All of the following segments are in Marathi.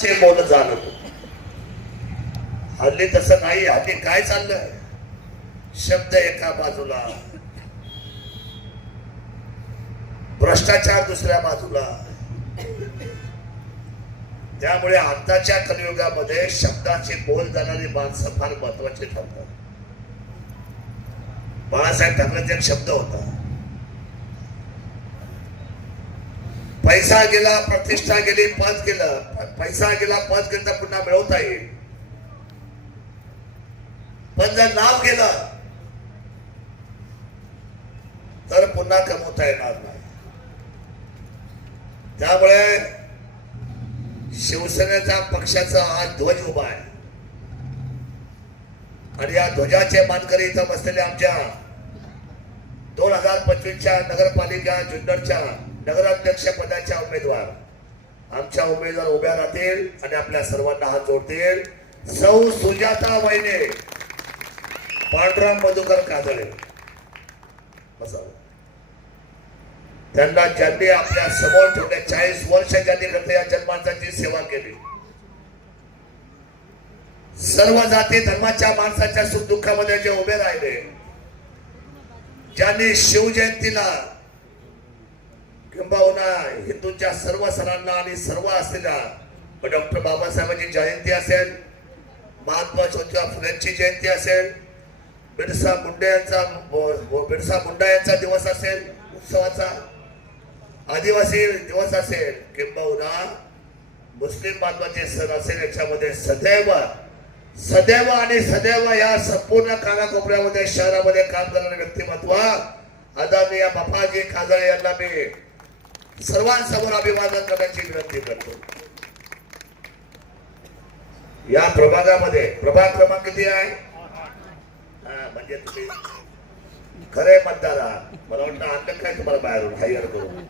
बोल जाणवतो? हल्ली तसं नाही हल्ली काय चाललंय? शब्द एका बाजूला भ्रष्टाचार दुसऱ्या बाजूला. त्यामुळे आताच्या कलियुगामध्ये शब्दाची बोल जाणारी माणसं फार महत्त्वाचे ठरतात. बाळासाहेब ठाकरेंचा एक शब्द होता. पैसा गेला प्रतिष्ठा गेली पद गेलं. पैसा गेला पद गेलं तर पुन्हा मिळवता येईल. पण जर नाव गेलं तर पुन्हा कमवता येणार नाही. त्यामुळे शिवसेनेचा पक्षाचा हा ध्वज उभा आहे. आणि या ध्वजाचे मानकरी इथं बसलेले आमच्या दोन हजार पंचवीसच्या नगरपालिका जुन्नरच्या नगराध्यक्ष पदाच्या उमेदवार. आमच्या उमेदवार उभ्या राहतील आणि आपल्या सर्वांना हात जोडतील. सौ सुजाता वैने. पांडुराम मधुकर कादळे बसावं त्यांना ज्यांनी आपल्यासमोर ठेवले चाळीस वर्ष ज्यांनी करते या जन्मांची सेवा केली. सर्व जाती धर्माच्या माणसाच्या सुख दुःखामध्ये जे उभे राहिले ज्यांनी शिवजयंतीला किंबहुना हिंदूंच्या सर्व सणांना आणि सर्व असलेल्या डॉक्टर बाबासाहेबांची जयंती असेल महात्मा ज्योतिबा फुलेंची जयंती असेल बिरसा मुंडे यांचा बिरसा मुंडा यांचा दिवस असेल उत्सवाचा आदिवासी दिवस असेल किंबहुना मुस्लिम बांधवाचे सण असेल याच्यामध्ये सदैव सदैव आणि सदैव या संपूर्ण कानाकोपऱ्यामध्ये शहरामध्ये काम करणारे व्यक्तिमत्व आदरणीय बापाजी काजळे यांना मी सर्वांसमोर अभिवादन करण्याची विनंती करतो. या प्रभागामध्ये प्रभाग क्रमांक किती आहे? हा, म्हणजे तुम्ही खरे मतदार आहात. मला वाटतं आणलं काय तुम्हाला बाहेरून हायर करून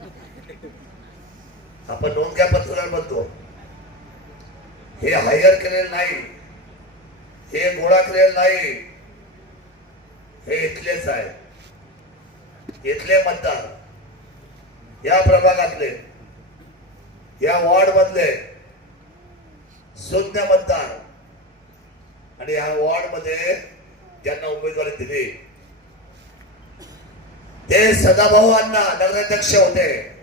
आपण नोंद घ्या पत्रकार म्हणतो. हे हायर केलेलं नाही. हे गोळा केलेलं नाही. हे इथलेच आहे इथले मतदार या प्रभागातले या वॉर्ड मधले शून्य मतदार आणि ह्या वॉर्डमध्ये ज्यांना उमेदवारी दिली. ते सदाभाऊ अण्णा नगराध्यक्ष होते.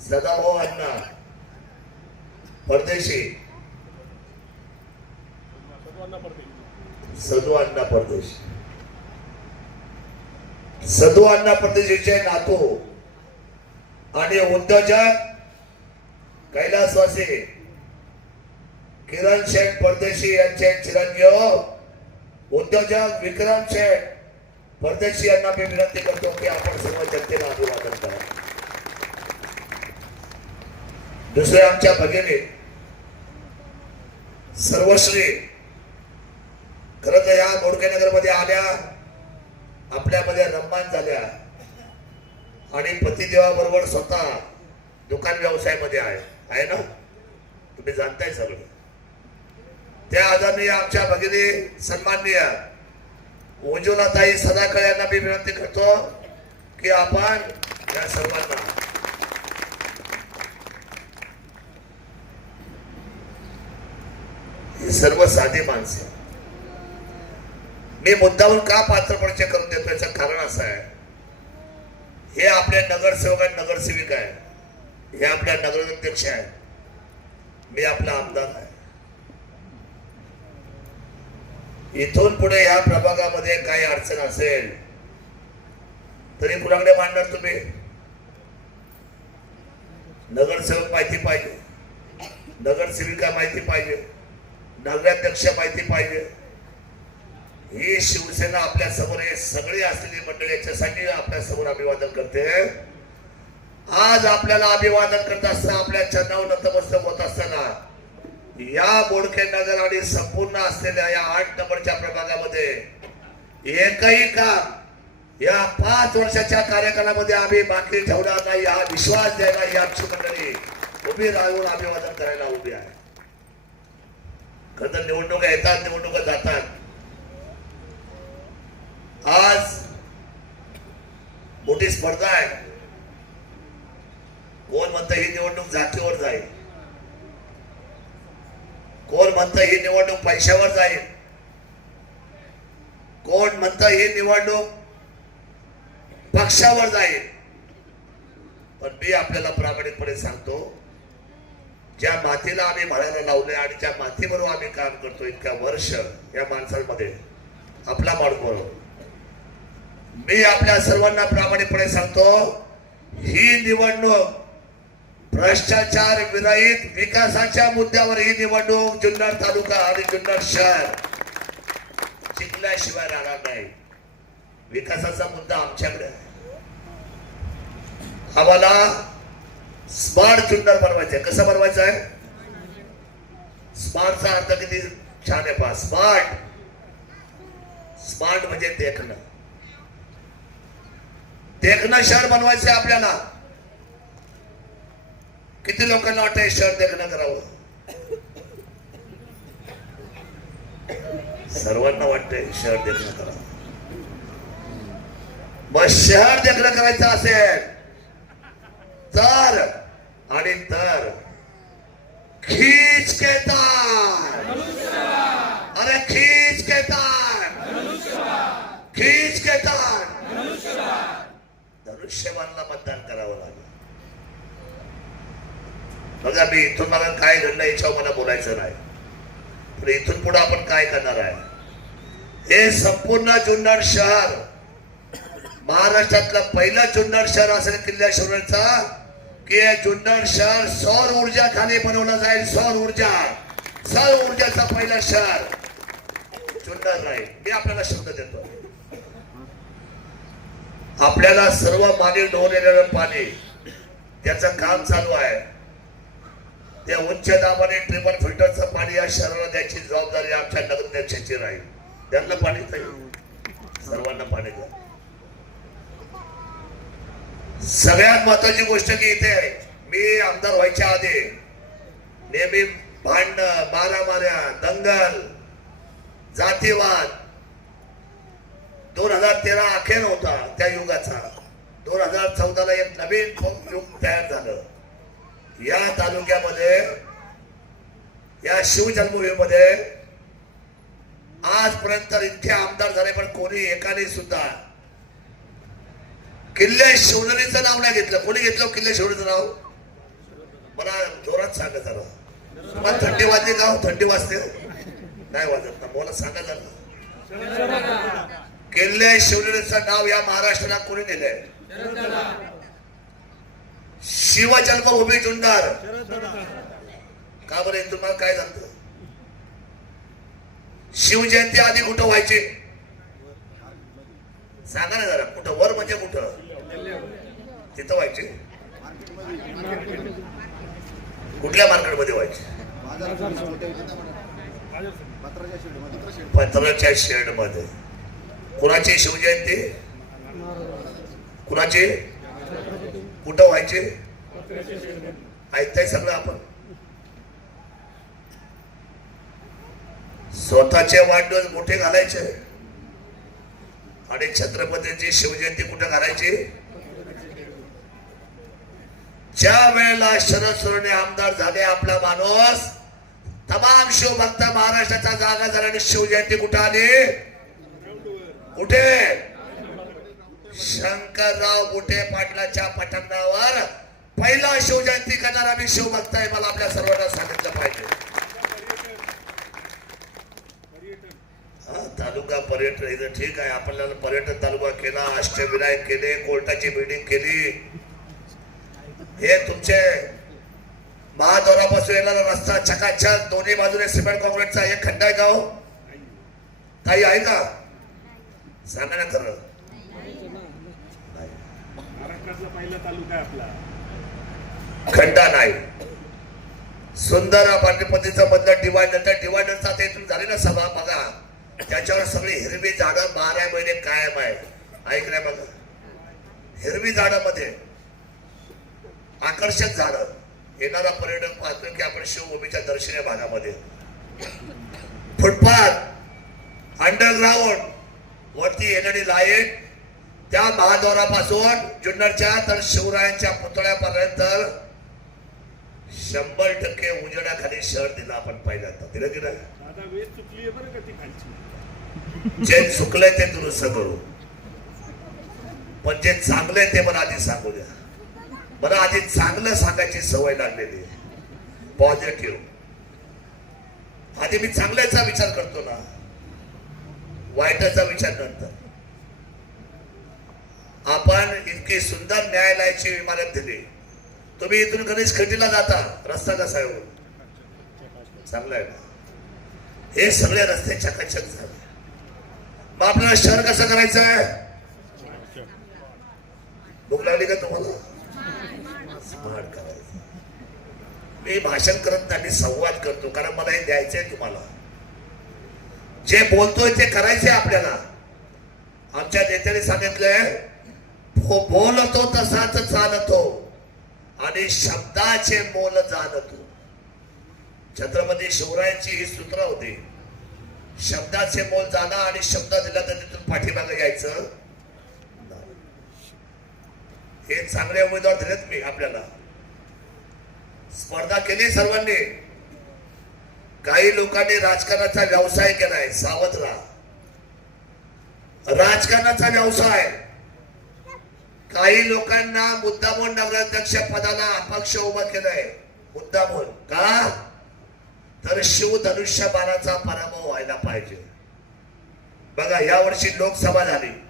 सदाभाऊ अण्णा परदेशी. सदू अण्णा परदेशी. सदू अण्णा परदेशीचे नातू आणि उद्योजक कैलासवासी किरण शेठ परदेशी यांचे चिरंजीव उद्योजक विक्रम शेठ परदेशी यांना मी विनंती करतो की आपण सर्व जनतेला अभिवादन करा. दुसरे आमच्या भगिनी सर्वश्री खरं तर या मोडकेनगरमध्ये आल्या. आपल्यामध्ये रम्मान झाल्या. आणि पतिदेवाबरोबर स्वतः दुकान व्यवसायामध्ये आहे. आहे ना? तुम्ही जाणताय सगळं. त्या आदरणीय आमच्या भगिनी सन्माननीय उज्ज्वलाताई सदाकळ यांना मी विनंती करतो की आपण या सर्वांना सर्व साधी माणसं मी मुद्दाहून का पात्र परिचय करून देतो याचं कारण असं आहे. हे आपले नगरसेवक आणि नगरसेविका आहे. हे आपल्या नगराध्यक्ष आहेत मी आपला आमदार आहे. इथून पुढे या प्रभागामध्ये काही अडचण असेल तरी कुणाकडे मांडणार तुम्ही? नगरसेवक माहिती पाहिजे. नगरसेविका माहिती पाहिजे. नगराध्यक्ष माहिती पाहिजे. ही शिवसेना आपल्यासमोर हे सगळी असलेली मंडळी याच्यासाठी आपल्यासमोर अभिवादन करते. आज आपल्याला अभिवादन करत असताना आपल्या चरणावर नतमस्तक होत असताना या बोडके नगर आणि संपूर्ण असलेल्या या आठ नंबरच्या प्रभागामध्ये एकही काम या पाच वर्षाच्या कार्यकालामध्ये आम्ही बाकी ठेवणार नाही. हा विश्वास द्यायला ही आमची मंडळी उभी राहून अभिवादन करायला उभी आहे. खरं तर निवडणुका येतात निवडणुका जातात. आज मोठी स्पर्धा आहे. कोण म्हणतं ही निवडणूक जातीवर जाईल? म्हणतं ही निवडणूक पैशावर जाईल? कोण म्हणतं ही निवडणूक पक्षावर जाईल? पण मी आपल्याला प्रामाणिकपणे सांगतो ज्या मातीला आम्ही म्हणायला लावले आणि ज्या मातीबरोबर आम्ही काम करतो इतक्या वर्ष या माणसांमध्ये आपला माणूस मी आपल्या सर्वांना प्रामाणिकपणे सांगतो ही निवडणूक भ्रष्टाचार विरहित विकासाच्या मुद्द्यावर ही निवडणूक जुन्नर तालुका आणि जुन्नर शहर जिंकल्याशिवाय राहणार नाही. विकासाचा मुद्दा आमच्याकडे आहे. आम्हाला स्मार्ट जुन्नर बनवायचं आहे. कसं बनवायचं आहे? स्मार्टचा अर्थ किती छान आहे पहा. स्मार्ट. स्मार्ट म्हणजे देखणं. देखणं शहर बनवायचं आपल्याला. किती लोकांना वाटत हे शहर देखणं करावं? सर्वांना वाटतंय शहर देखणं करावं. मग शहर देखणं करायचं असेल तर आणि तर खीच केतार अरे खीच के तार खींच के तार धनुष्यबाणला मतदान करावं लागलं. बघा मी इथून मला काय घडलं याच्यावर मला बोलायचं नाही. पण इथून पुढे आपण काय करणार आहे? हे संपूर्ण जुन्नर शहर महाराष्ट्रातलं पहिलं जुन्नर शहर असेल किल्ल्या शिवण्याचा की हे जुन्नर शहर सौर ऊर्जा खाली बनवलं जाईल. सौर ऊर्जा सौर ऊर्जाचा पहिलं शहर. जुन्नर राहील मी आपल्याला शब्द देतो. आपल्याला सर्व मागे डोलेलं पाणी त्याचं काम चालू आहे. त्या उच्च दाबाने ट्रिपल फिल्टरचं पाणी या शहराला द्यायची जबाबदारी आमच्या नगराध्यक्षाची राहील. त्यांना पाणी सर्वांना पाणी द्या. सगळ्यात महत्वाची गोष्ट की इथे आहे मी आमदार व्हायच्या आधी नेहमी भांडण मारामाऱ्या दंगल जातीवाद दोन हजार तेरा अखेर होता त्या युगाचा. दोन हजार चौदाला एक नवीन युग तयार झालं. या तालुक्यामध्ये या शिवजन्मभूमीमध्ये आजपर्यंत इतके आमदार झाले पण कोणी एकाने सुद्धा किल्ले शिवनेरीचं नाव नाही घेतलं. कोणी घेतलं हो किल्ले शिवनेरीचं नाव? मला जोरात सांगा जरा. तुम्हाला थंडी वाजली का हो? थंडी वाजते हो. नाही वाजत ना. मला सांगा जरा. किल्ले शिवनेरीचं नाव या महाराष्ट्राला कोणी दिलंय शिवजन्मभूमी जुन्नर. का बरं? तुम्हाला काय झालं शिवजयंती आधी कुठं व्हायची? सांगा ना जरा कुठं? वर म्हणजे कुठं? तिथं व्हायचे. कुठल्या मार्केटमध्ये व्हायचे? पत्राच्या शेडमध्ये कुणाची शिवजयंती? कुणाची? कुठं व्हायचे? ऐकताय सगळं आपण? स्वतःचे वाढदिवस मोठे घालायचे. आणि छत्रपतींची शिवजयंती कुठं घालायची? ज्या वेळेला शरद सोरणे आमदार झाले आपला माणूस तमाम शिवभक्त महाराष्ट्राचा जागा झाला आणि शिवजयंती कुठं आली? कुठे? शंकरराव बुटे पाटलाच्या पटंगावर पहिला शिवजयंती करणारा मी शिवभक्त आहे मला आपल्या सर्वांना सांगितलं पाहिजे. हा, तालुका पर्यटन इथं ठीक आहे. आपल्याला पर्यटन तालुका केला अष्टविनायक केले कोर्टाची बिल्डिंग केली. हे तुमचे महाद्वारापासून येणारा रस्ता छकाछक दोन्ही बाजूने सिमेंट कॉन्क्रीटचा एक खड्डा आहे काही आहे का? सांगा ना खरं. महाराष्ट्रातला पहिला तालुका आहे आपला. खड्डा नाही. सुंदर पाणीपतीचं मधलं डिवायडर डिवायडरचा ते इथून झाली ना सभा बघा. त्याच्यावर सगळी हिरवी झाडं बारा महिने कायम आहे. ऐकलंय बघा. हिरवी झाडामध्ये आकर्षक झाडं. येणारा पर्यटक पाहतोय की आपण शिवभूमीच्या दर्शनीय भागामध्ये. फुटपाथ अंडरग्राऊंड वरती येणारी लाइट त्या महाद्वारापासून जुन्नरच्या तर शिवरायांच्या पुतळ्यापर्यंत शंभर टक्के उजेडाखाली शहर दिला आपण पहिल्यांदा. दिलं की नाही? दादा वेळ चुकली आहे बरं का ती खालची? जे चुकलंय ते दुरुस्त करू. पण जे चांगलंय ते मला आधी सांगू द्या. मला आधी चांगलं सांगायची सवय लागलेली पॉझिटिव्ह आधी मी चांगल्याचा विचार करतो ना. वाईटाचा विचार नंतर आपण इतकी सुंदर न्यायालयाची इमारत दिली. तुम्ही इथून गणेश खटीला जाता रस्ता कसा आहे? चांगला आहे. हे सगळे रस्ते चकाचक झाले. मग आपल्याला शहर कसं करायचं आहे? भूक लागली का तुम्हाला? स्मार्ट करायचं. मी भाषण करत नाही संवाद करतो कारण मला हे द्यायचंय तुम्हाला. जे बोलतोय ते करायचे आपल्याला. आमच्या नेत्याने सांगितलंय बोलतो तसाच चालतो आणि शब्दाचे मोल जाणतो. छत्रपती शिवरायांची ही सूत्र होती. शब्दाचे मोल जाणं आणि शब्द दिला तर तिथून पाठीमागे यायचं हे चांगले उमेदवार दिलेत मी आपल्याला. स्पर्धा केली सर्वांनी. काही लोकांनी राजकारणाचा व्यवसाय केलाय सावध राहा राजकारणाचा व्यवसाय. काही लोकांना मुद्दामून नगराध्यक्ष पदाला अपक्ष उभं केलंय. मुद्दामून का? तर शिव धनुष्य बाणाचा पराभव व्हायला पाहिजे. बघा या वर्षी लोकसभा झाली.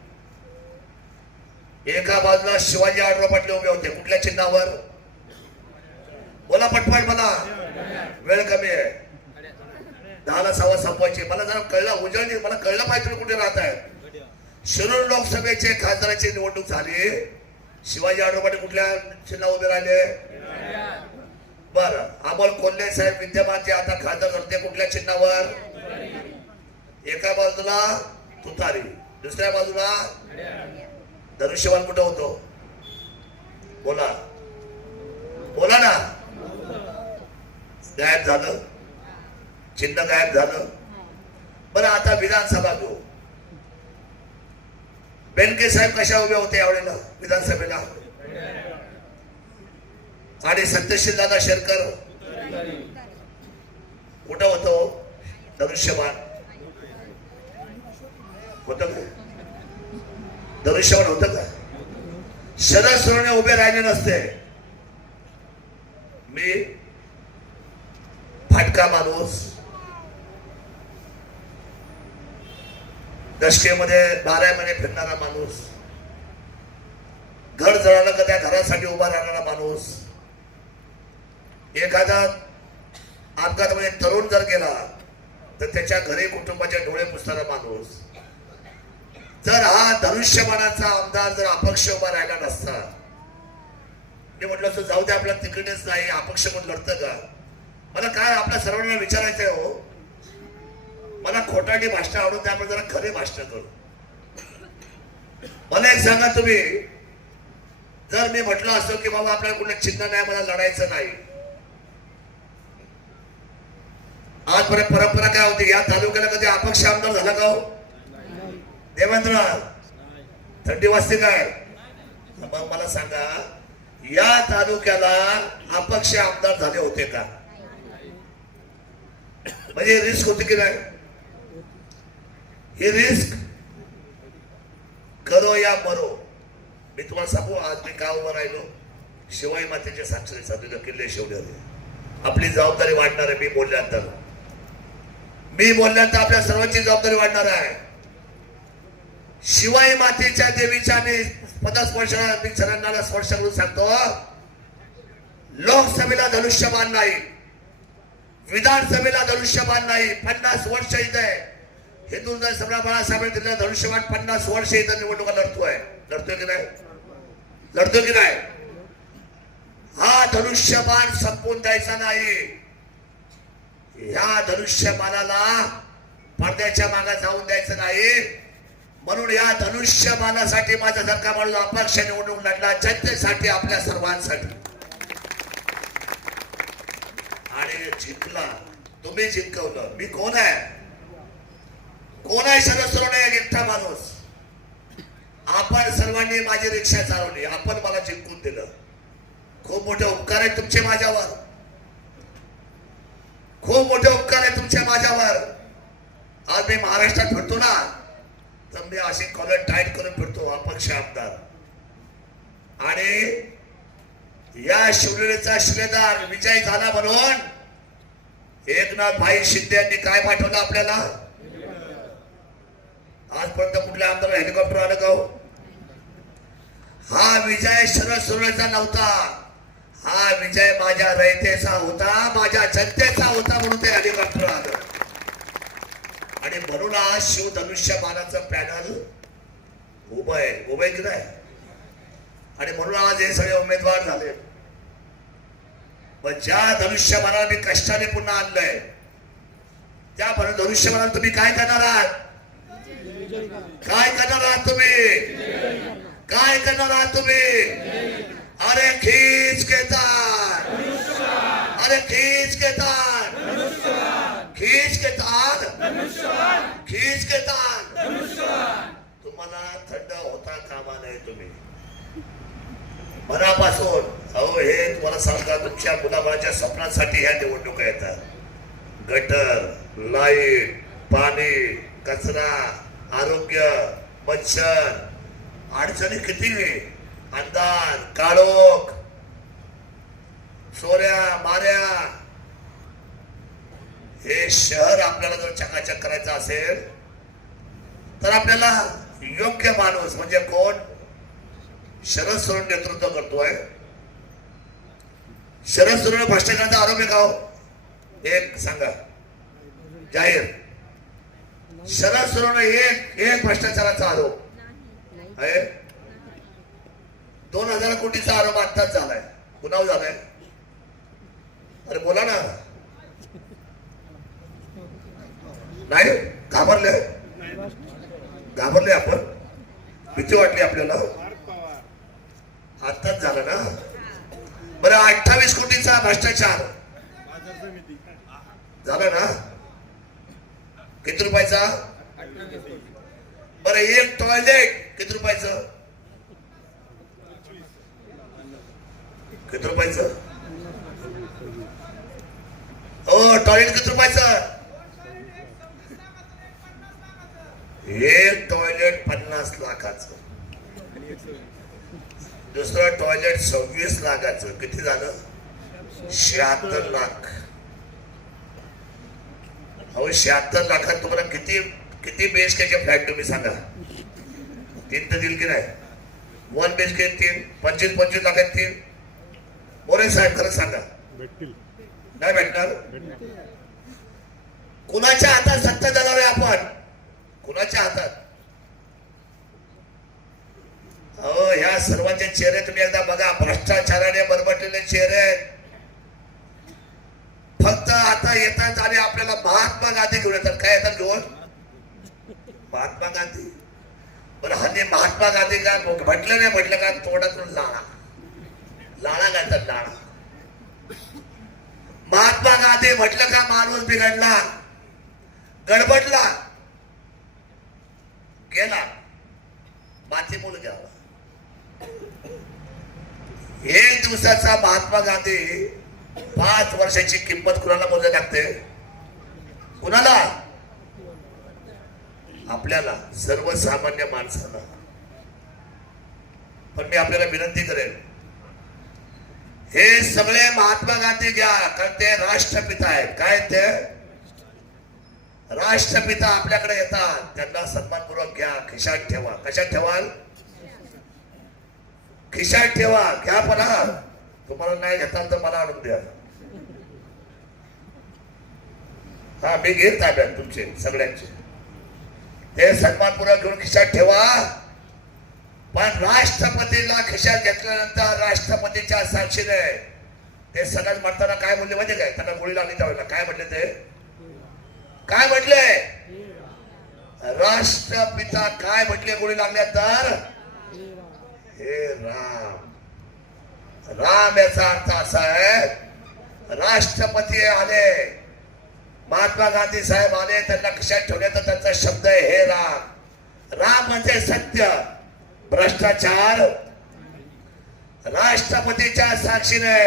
एका बाजूला शिवाजी आढळराव पाटील उभे होते. कुठल्या चिन्हावर? बोला पटपट मला. वेळ कमी आहे. दहाला सव्वा संपवायची मला जरा कळलं उजळणी मला कळलं पाहिजे कुठे राहत आहे शिरूर लोकसभेचे खासदाराची निवडणूक झाली. शिवाजी पाटील कुठल्या चिन्हा उभे राहिले? बर. अमोल कोल्हे साहेब विद्यमान जे आता खासदार झाले ते कुठल्या चिन्हावर? एका बाजूला तुतारी. दुसऱ्या बाजूला धनुष्यबाण कुठं होतो? बोला. बोला ना. गायब झालं. चिन्ह गायब झालं. बरं आता विधानसभा घेऊ. बेनके साहेब कशा उभे होते यावेळेला विधानसभेला? आणि सत्यशील दादा शेरकर? कुठं होतो? धनुष्यबाण होत का? धनुष्यबाण होत का? शरद सोडणे उभे राहिले नसते. मी फाटका माणूस दशकेमध्ये बारा महिने फिरणारा माणूस घर जळालं का त्या घरासाठी उभा राहणारा माणूस एखादा अपघातामध्ये तरुण जर गेला तर त्याच्या घरी कुटुंबाच्या डोळे पुसणारा माणूस. जर हा धनुष्यबाणाचा आमदार जर अपक्ष उभा राहिला नसता मी म्हटलं असं जाऊ दे आपल्या तिकीटच नाही अपक्ष म्हणून लढतं का? मला काय आपल्या सर्वांना विचारायचं आहे हो. मला खोटाडी भाषण आवडून त्यामुळे जरा खरे भाषण करू. मला एक सांगा तुम्ही जर मी म्हटलं असतो की बाबा आपल्याला कुठलं चिन्ह नाही मला लढायचं नाही आजपर्यंत परंपरा काय होती? या तालुक्याला कधी अपक्ष आमदार झाला का हो? देवेंद्र थंडी वाजते काय? मग मला सांगा या तालुक्याला अपक्ष आमदार झाले होते का? म्हणजे रिस्क होती की नाही? ही रिस्क करो या मरो. मी तुम्हाला सांगू आज मी का उभं राहिलो? शिवाई मातेच्या साक्षरी साधलेलं किल्ले शेवले आपली जबाबदारी वाढणार आहे मी बोलल्यानंतर. मी बोलल्यानंतर आपल्या सर्वांची जबाबदारी वाढणार आहे. शिवाई मातेच्या देवीच्या मी पदस्पर्शाला मी चरणाला स्पर्श करून सांगतो लोकसभेला धनुष्यमान नाही. विधानसभेला धनुष्यमान नाही. पन्नास वर्ष इथं आहे हिंदू सम्राट बाळासाहेब दिलेला धनुष्यबाण पन्नास वर्ष इथं निवडणुका लढतोय. लढतोय की नाही? लढतोय की नाही? हा धनुष्यबाण संपवून द्यायचा नाही. ह्या धनुष्यबाणाला पडद्याच्या मागे जाऊन द्यायचं नाही. म्हणून या धनुष्यबाणासाठी माझा सरकार माणूस अपक्ष निवडणूक लढला जनतेसाठी आपल्या सर्वांसाठी. आणि जिंकला. तुम्ही जिंकवलं. मी कोण आहे? कोणा सदस्य नाही एकटा माणूस. आपण सर्वांनी माझी रिक्षा चालवली. आपण मला जिंकून दिलं. खूप मोठे उपकार आहे तुमचे माझ्यावर. खूप मोठे उपकार आहे तुमचे माझ्यावर. आज मी महाराष्ट्रात फिरतो ना तर मी अशी कॉलर टाईट करून फिरतो अपक्ष आमदार. आणि या शिवलेचा शिलेदार विजय झाला म्हणून एकनाथ भाई शिंदे यांनी काय पाठवलं आपल्याला? आजपर्यंत कुठल्या आमदार हेलिकॉप्टर आलं का हो? हा विजय शरद सुरेचा नव्हता. हा विजय माझ्या रयतेचा होता माझ्या जनतेचा होता म्हणून ते हेलिकॉप्टर आलं. आणि म्हणून आज शिवधनुष्यबाणाचं पॅनल उभं आहे उभं आहे की नाही? आणि म्हणून आज हे सगळे उमेदवार झाले. पण ज्या धनुष्यमानाने मी कष्टाने पुन्हा आणलंय त्या धनुष्यमानाला तुम्ही काय करणार आहात? काय करणार आहात तुम्ही? काय करणार आहात तुम्ही? अरे खीच घेतात अरे खीच घेतात खीच घेतात खीच घेतात तुम्हाला थंड होता कामा नाही तुम्ही. मनापासून अहो हे तुम्हाला सांगा तुमच्या मुलाबाळाच्या स्वप्नासाठी ह्या निवडणुका येतात. गटर लाइट पाणी कचरा आरोग्य मच्छर अडचणी किती? अंधार काळोख चोऱ्या माऱ्या. हे शहर आपल्याला जर चकाचक करायचं असेल तर आपल्याला योग्य माणूस म्हणजे कोण? शरद सोडून नेतृत्व करतोय. शरद सोडून भ्रष्टाचाराचा आरोप आहे का हो? एक सांगा. जाहीर. शरद सोडून एक एक भ्रष्टाचाराचा आरोप. आहे? दोन हजार कोटीचा आरोप आत्ताच झालाय. कुणावर झालाय? अरे बोला ना. नाही? घाबरले? घाबरले आपण? भीती वाटली आपल्याला? आत्ताच झालं ना? बरं अठ्ठावीस कोटीचा भ्रष्टाचार. झाला ना? किती रुपयाचा? बरं एक टॉयलेट किती रुपयाचं? किती रुपयाचं? हो टॉयलेट किती रुपयाचं? एक टॉयलेट पन्नास लाखाचं. दुसरं टॉयलेट सव्वीस लाखाचं. किती झालं? शहात्तर लाख. अहो शहात्तर लाखात तुम्हाला किती किती बीएचकेचे फ्लॅट तुम्ही सांगा. तीन तर देईल की नाही? वन बीएचके तीन पंचवीस पंचवीस लाखात तीन. मोरे साहेब खरं सांगा. नाही भेटणार? कुणाच्या हातात सत्ता देणार आहे आपण? कुणाच्या हातात? अहो ह्या सर्वांचे चेहरे तुम्ही एकदा बघा. भ्रष्टाचाराने बरबटलेले चेहरे आहेत. फक्त आता येतात आणि आपल्याला महात्मा गांधी घेऊन येतात. काय येतात घेऊन महात्मा गांधी. बरं हल्ली महात्मा गांधी का म्हटलं नाही म्हटलं का तोंडातून लाळा. लाळा घालतात लाळा. महात्मा गांधी म्हटलं का माणूस बिघडला? गडबडला? गेला. माती मूल घ्यावा. एक दिवसाचा महात्मा गांधी पाच वर्षाची किंमत कुणाला मोजावी लागते? कुणाला? आपल्याला सर्वसामान्य माणसाला. पण मी आपल्याला विनंती करेन हे सगळे महात्मा गांधी घ्या कारण ते राष्ट्रपिता आहेत. काय ते? राष्ट्रपिता आपल्याकडे येतात. त्यांना सन्मानपूर्वक घ्या खिशात ठेवा. कशात ठेवाल? खिशात ठेवा. घ्या पण तुम्हाला नाही घेताल तर मला आणून द्या. हा मी घेत ताब्यात तुमचे सगळ्यांचे. हे सन्मानपूर्वक घेऊन खिशात ठेवा. पण राष्ट्रपतीला खिशात घेतल्यानंतर राष्ट्रपतीच्या साक्षीने ते सगळ्यात म्हणताना काय म्हणले माहिती काय? त्यांना गोळी लागली त्यावेळेला. काय म्हटले ते? काय म्हटले? राष्ट्रपिता काय म्हटले गोळी तर? हे राम. राम याचा अर्थ असा आहे राष्ट्रपती आले. महात्मा गांधी साहेब आले त्यांना लक्षात ठेवले तर त्यांचा शब्द आहे हे राम. राम म्हणजे सत्य. भ्रष्टाचार राष्ट्रपतीच्या साक्षीने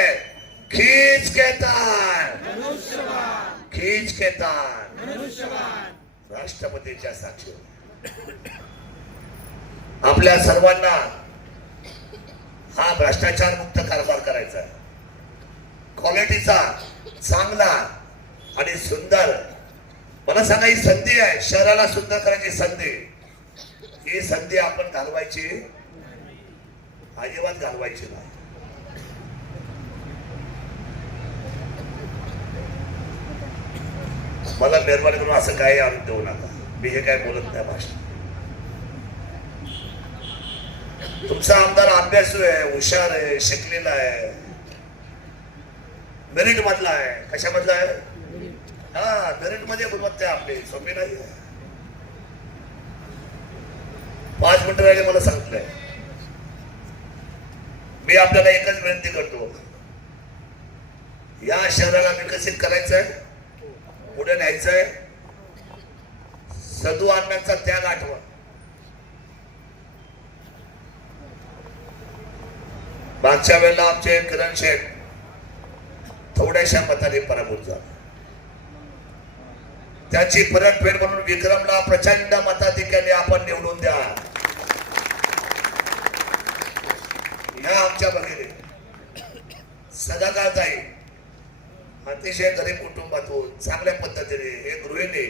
खीच केतान खीच केतान राष्ट्रपतीच्या साक्षीवर आपल्या सर्वांना हा भ्रष्टाचार मुक्त कारभार करायचा आहे. क्वालिटीचा चांगला आणि सुंदर. मला सांगा ही संधी आहे. शहराला सुंदर करायची संधी. ही संधी आपण घालवायची? अजिबात घालवायची नाही. मला मेहरबानी करून असं काही आरोप देऊ नका. मी हे काय बोलत नाही भाषण तुमचा आमदार अभ्यासू आहे हुशार आहे शिकलेला आहे. मेरिट मधला आहे. कशामधला आहे? हा दरेटमध्ये गुणवत्ता आपले. सोपे नाही. पाच मिनिटं राहिले मला सांगितलंय. मी आपल्याला एकच विनंती करतो. या शहराला विकसित करायचंय पुढे न्यायचंय. सदू अण्णांचा त्याग आठवा. मागच्या वेळेला आमचे किरण शेठ थोड्याशा मताने पराभूत झाले. त्याची परतफेड म्हणून विक्रमला प्रचंड मताधिक्याने आपण निवडून द्या या आमच्या भगिनी. सदाकाळताई अतिशय गरीब कुटुंबातून चांगल्या पद्धतीने हे गृहिणी.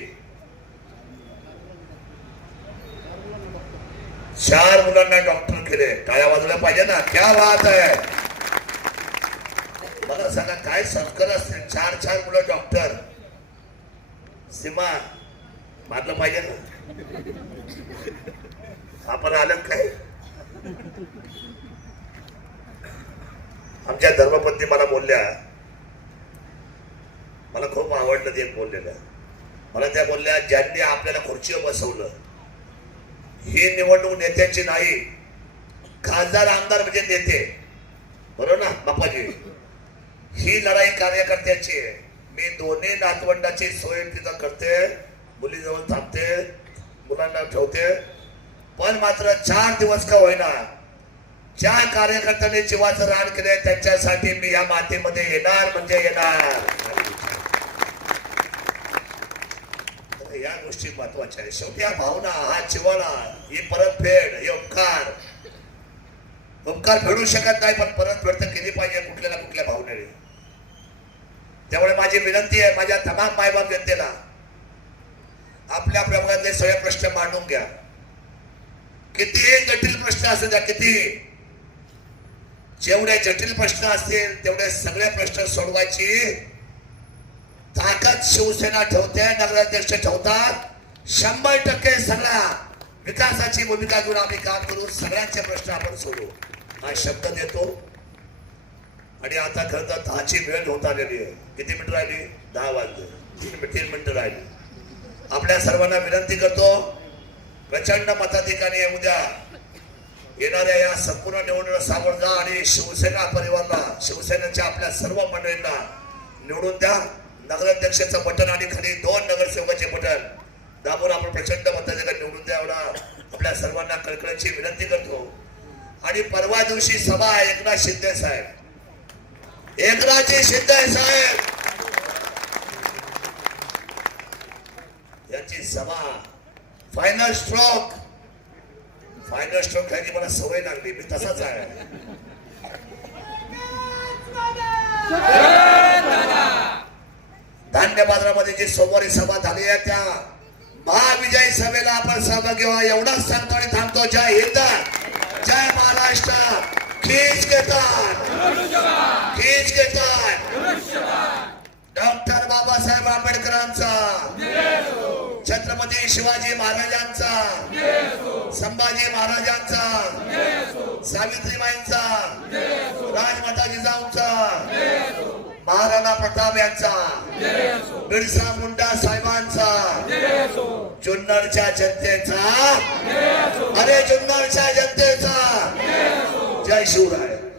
चार मुलांना डॉक्टर केले. टाळ्या वाजवल्या पाहिजे ना? क्या बात आहे. मला सांगा काय संस्कार असतील? चार चार मुलं डॉक्टर सीमा मारलं पाहिजे ना. आपण आलं काय? आमच्या धर्मपत्नी मला बोलल्या. मला खूप आवडलं ते बोललेलं. मला त्या बोलल्या ज्यांनी आपल्याला खुर्चीवर बसवलं ही निवडणूक नेत्याची नाही. खासदार आमदार म्हणजे नेते. बरोबर ना बापाजी ही लढाई कार्यकर्त्याची आहे. मी दोन्ही नातवंडाची सोय तिथं करते मुलीजवळ थांबते मुलांना ठेवते. पण मात्र चार दिवस का होईना ज्या कार्यकर्त्यांनी जीवाचं रान केलंय त्यांच्यासाठी मी या मातीमध्ये येणार म्हणजे येणार. या गोष्टी महत्त्वाच्या आहेत. शेवटी या भावना हा चिवाळा ही परतफेड हे उपकार उपकार फेडू शकत नाही पण परतफेड तर केली पाहिजे कुठल्या ना कुठल्या भावनेने. त्यामुळे माझी विनंती आहे माझ्या तमाम मायबाप जनतेला आपल्या प्रभागातले सगळे प्रश्न मांडून घ्या. किती जटिल प्रश्न असू द्या किती जेवढे जटिल प्रश्न असतील तेवढे सगळे प्रश्न सोडवायची ताकद शिवसेना ठेवते नगराध्यक्ष ठेवतात. शंभर टक्के सगळ्या विकासाची भूमिका घेऊन आम्ही काम करू सगळ्यांचे प्रश्न आपण सोडू. हा शब्द देतो. आणि आता खरं तर दहाची वेळ होत आलेली आहे. किती मिनिटं राहिली? दहा वाजले. तीन तीन मिनिटं राहिली. आपल्या सर्वांना विनंती करतो प्रचंड मताधिकारी उद्या येणाऱ्या या संपूर्ण निवडणूक सामोरं जा आणि शिवसेना परिवारला शिवसेनेच्या आपल्या सर्व मंडळींना निवडून द्या. नगराध्यक्षाचं बटन आणि खाली दोन नगरसेवकाचे बटन. दाबून आपण प्रचंड मताधिकारी निवडून द्या एवढा. आपल्या सर्वांना कळकळीची विनंती करतो. आणि परवा दिवशी सभा आहे एकनाथ शिंदे साहेब. एकनाथजी शिंदे साहेब. यांची सभा फायनल स्ट्रोक फायनल स्ट्रोक खायची मला सवय लागली मी तसाच आहे. धान्य बाजारामध्ये जी सोमवारी सभा झाली आहे त्या महाविजय सभेला आपण सहभागी व्हा. एवढाच सांगतो आणि थांबतो. जय हिंद. जय महाराष्ट्र. खीच घेतात खीच घेतात डॉक्टर बाबासाहेब आंबेडकरांचा. छत्रपती शिवाजी महाराजांचा. संभाजी महाराजांचा. सावित्रीबाईंचा. राजमाता जिजाऊंचा. महाराणा प्रताप यांचा. बिरसा मुंडा साहेबांचा. जुन्नरच्या जनतेचा. अरे जुन्नरच्या जनतेचा. जय शिवराय.